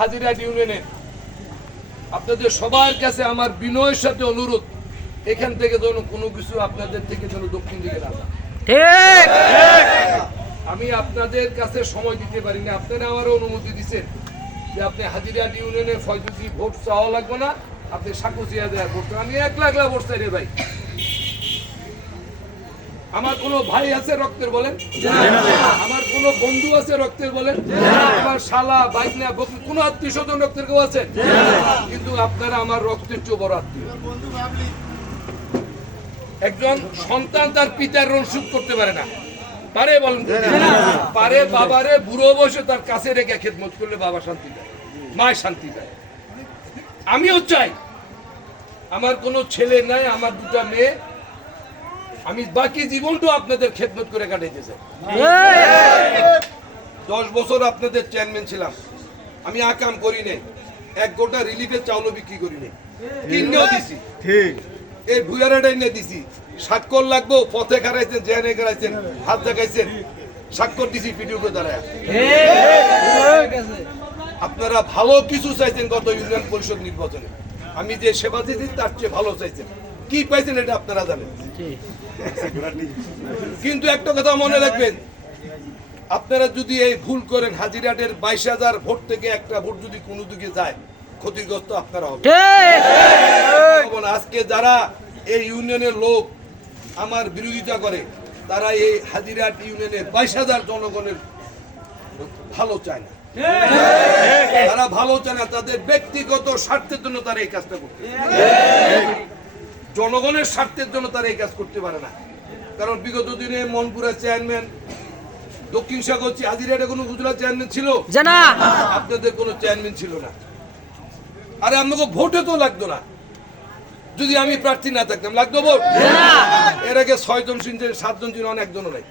হাজিরাট ইউনিয়নে আপনাদের সবার কাছে আমার বিনয়ের সাথে অনুরোধ, এখান থেকে যেন কোনো কিছু আপনাদের থেকে যেন দক্ষিণ দিকে না যায়। আমি আপনাদের কাছে সময় দিতে পারি না, আপনারা আমারও অনুমতি দিচ্ছেন যে আপনি হাজিরাট ইউনিয়নে ফয়জুতি ভোট চাওয়া লাগবে না, আপনি সাকুচিয়া দেওয়ার ভোট। আমি একলা ভোট চাই রে ভাই। আমার কোনো ভাই আছে রক্তের বলেন, আমার কোনো বন্ধু আছে রক্তের বলেন, আমার শালা বাইকনা বকরি কোনো আত্মীয় স্বজন রক্তের কেউ আছে? কিন্তু আপনারা আমার রক্তের চেয়ে বড় আত্মীয়। একজন সন্তান তার পিতার ঋণ শোধ করতে পারে না, পারে বলেন? পারে। বাবারে বুড়ো বয়সে তার কাছে রেখে খেদমত করলে বাবা শান্তি পায়, মায় শান্তি পায়। আমিও চাই আমার কোনো ছেলে নাই, আমার দুটা মেয়ে, আমি বাকি জীবনটা আপনাদের খেদমত করে কাটাইতে চাই। 10 বছর আপনাদের চেয়ারম্যান ছিলাম, আমি আকাম করি নাই, এক গোটা রিলিফের চাউল বিক্রি করি নাই, কিনেও দিছি, ঠিক এই ভুয়ারাটাই নিয়ে দিছি। স্বাক্ষর লাগবো, পথে খারাইছেন, জেনে খারাইছেন, হাত দেখাইছেন, স্বাক্ষর দিছি ভিডিও করে দাঁড়ায়। আপনারা ভালো কিছু চাইছেন গত ইউনিয়ন পরিষদ নির্বাচনে, আমি যে সেবা দিয়েছি তার চেয়ে ভালো চাইছেন। কি পাইছেন এটা আপনারা জানেন। কিন্তু একটা কথা মনে রাখবেন, আপনারা যদি এই ভুল করেন, হাজিরাটের 22,000 ভোট থেকে একটা ভোট যদি কোনো দিকে যায়, ক্ষতিগ্রস্ত আপনারা হবে। আজকে যারা এই ইউনিয়নের লোক আমার বিরোধিতা করে, তারা এই হাজিরাট ইউনিয়নের 22,000 জনগণের ভালো চায় না, তারা ভালো চায় না, তাদের ব্যক্তিগত স্বার্থের জন্য তারা এই কাজটা করতে, জনগণের স্বার্থের জন্য তারা এই কাজ করতে পারে না। কারণ বিগত দিনে মনপুরা চেয়ারম্যান, দক্ষিণ সাগর হাজিরাটে কোনো উপজেলা চেয়ারম্যান ছিল না, আপনাদের কোনো চেয়ারম্যান ছিল না। আরে আপনাকে ভোটে তো লাগতো না, যদি আমি প্রার্থী না থাকতাম লাগতো ভোট? এর আগে 6 জন ছিলেন, 7 জন ছিল, অনেকজনও নাই।